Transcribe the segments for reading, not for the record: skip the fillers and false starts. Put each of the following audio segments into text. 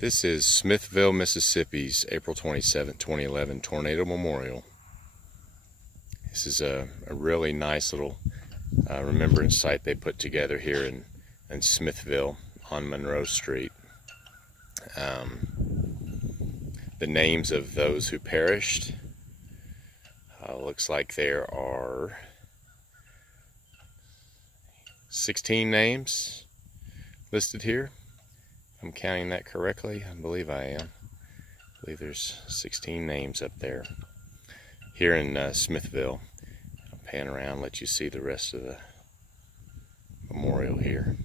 This is Smithville, Mississippi's April 27, 2011 Tornado Memorial. This is a really nice little remembrance site they put together here in Smithville on Monroe Street. The names of those who perished, looks like there are 16 names listed here. I'm counting that correctly. I believe I am. I believe there's 16 names up there here in Smithville. I'll pan around, let you see the rest of the memorial here.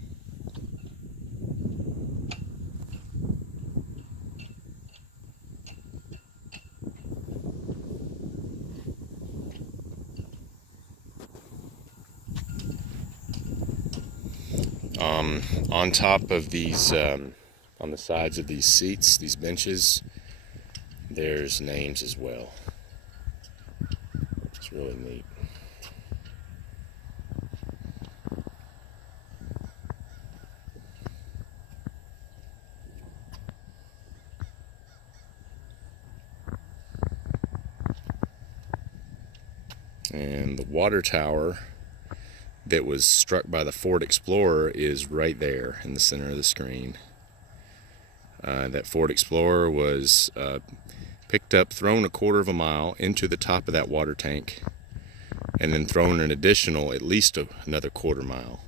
On top of these, on the sides of these seats, these benches, there's names as well. It's really neat. And the water tower that was struck by the Ford Explorer is right there in the center of the screen. That Ford Explorer was picked up, thrown a quarter of a mile into the top of that water tank, and then thrown an additional at least another quarter mile,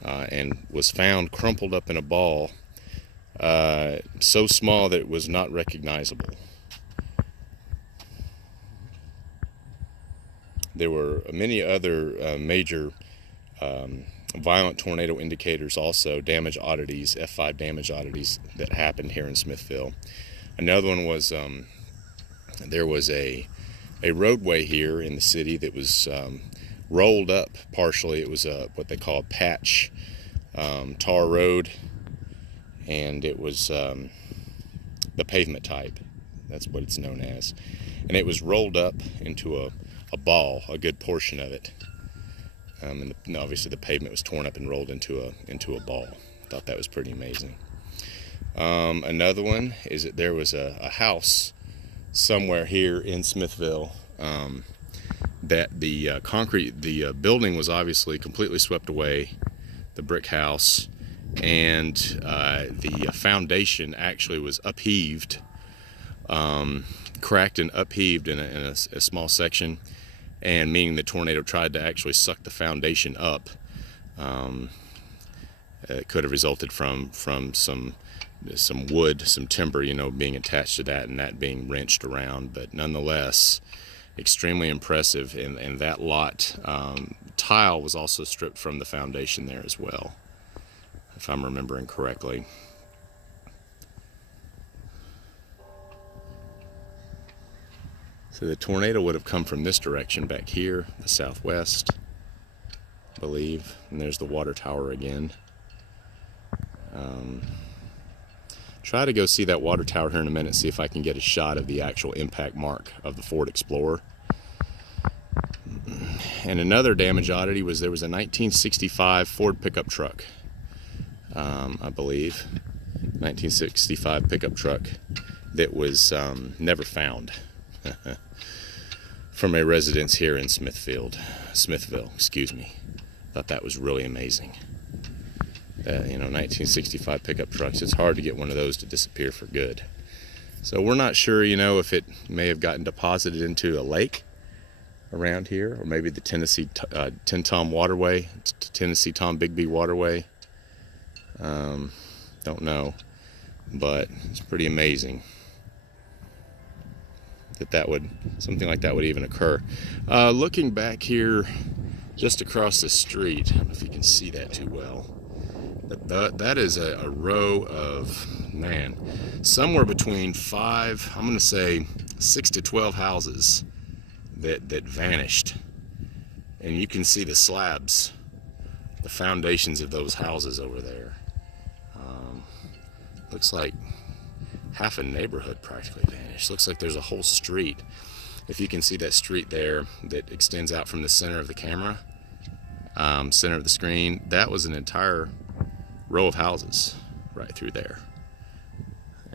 and was found crumpled up in a ball so small that it was not recognizable. There were many other major violent tornado indicators, also damage oddities, EF5 damage oddities that happened here in Smithville. Another one was there was a roadway here in the city that was rolled up partially. It was what they call a patch tar road, and it was the pavement type. That's what it's known as. And it was rolled up into a ball, a good portion of it. And obviously the pavement was torn up and rolled into a ball. Thought that was pretty amazing. Another one is that there was a house somewhere here in Smithville that the building was obviously completely swept away, the brick house, and the foundation actually was upheaved, cracked and upheaved in a small section, and meaning the tornado tried to actually suck the foundation up. It could have resulted from some wood, some timber, being attached to that and that being wrenched around. But nonetheless, extremely impressive. And that lot, tile was also stripped from the foundation there as well, if I'm remembering correctly. So the tornado would have come from this direction back here, the southwest, I believe. And there's the water tower again. Try to go see that water tower here in a minute, see if I can get a shot of the actual impact mark of the Ford Explorer. And another damage oddity was there was a 1965 Ford pickup truck, I believe, 1965 pickup truck that was never found. From a residence here in Smithville, excuse me. Thought that was really amazing. 1965 pickup trucks, it's hard to get one of those to disappear for good. So we're not sure, if it may have gotten deposited into a lake around here, or maybe the Tennessee Tom Waterway, Tennessee Tom Bigby Waterway. Don't know, but it's pretty amazing that something like that would even occur. Looking back here just across the street, I don't know if you can see that too well, but that is a row of, somewhere between 5, I'm going to say 6 to 12 houses that vanished. And you can see the slabs, the foundations of those houses over there. Looks like half a neighborhood practically vanished. Looks like there's a whole street. If you can see that street there that extends out from the center of the camera, center of the screen, that was an entire row of houses right through there.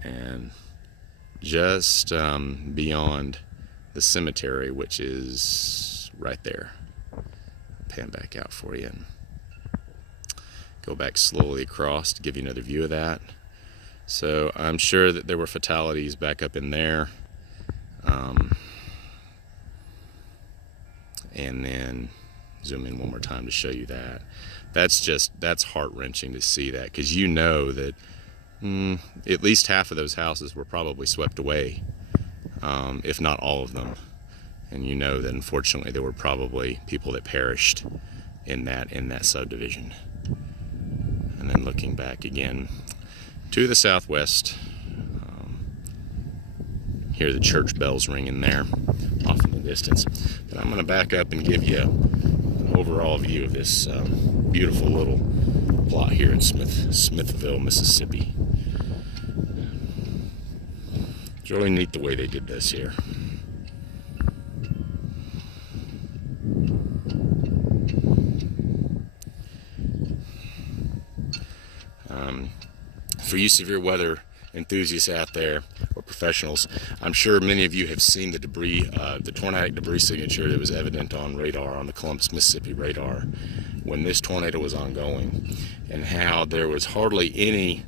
and just beyond the cemetery, which is right there. Pan back out for you and go back slowly across to give you another view of that. So I'm sure that there were fatalities back up in there. And then zoom in one more time to show you that. That's heart-wrenching to see that, because you know that at least half of those houses were probably swept away, if not all of them. And you know that unfortunately there were probably people that perished in that subdivision. And then looking back again to the southwest, hear the church bells ringing there off in the distance. But I'm going to back up and give you an overall view of this beautiful little plot here in Smithville, Mississippi. It's really neat the way they did this here. For you severe weather enthusiasts out there, or professionals, I'm sure many of you have seen the debris, the tornadic debris signature that was evident on radar, on the Columbus, Mississippi radar, when this tornado was ongoing, and how there was hardly any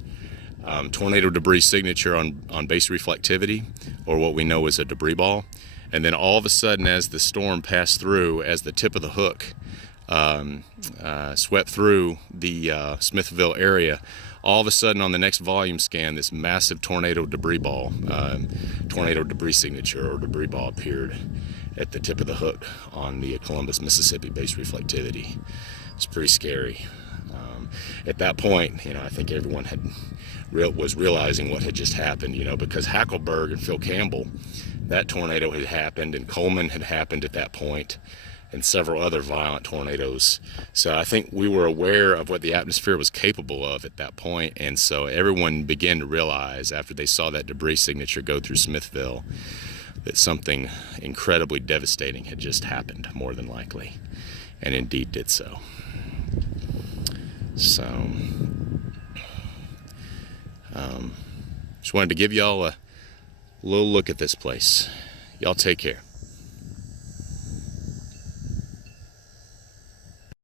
tornado debris signature on base reflectivity, or what we know as a debris ball. And then all of a sudden, as the storm passed through, as the tip of the hook swept through the Smithville area, all of a sudden on the next volume scan, this massive tornado debris ball, tornado debris signature or debris ball appeared at the tip of the hook on the Columbus, Mississippi base reflectivity. It's pretty scary. At that point, I think everyone was realizing what had just happened, because Hackleburg and Phil Campbell, that tornado had happened, and Coleman had happened at that point, and several other violent tornadoes. So I think we were aware of what the atmosphere was capable of at that point, and so everyone began to realize after they saw that debris signature go through Smithville that something incredibly devastating had just happened, more than likely, and indeed did so. So just wanted to give y'all a little look at this place. Y'all take care.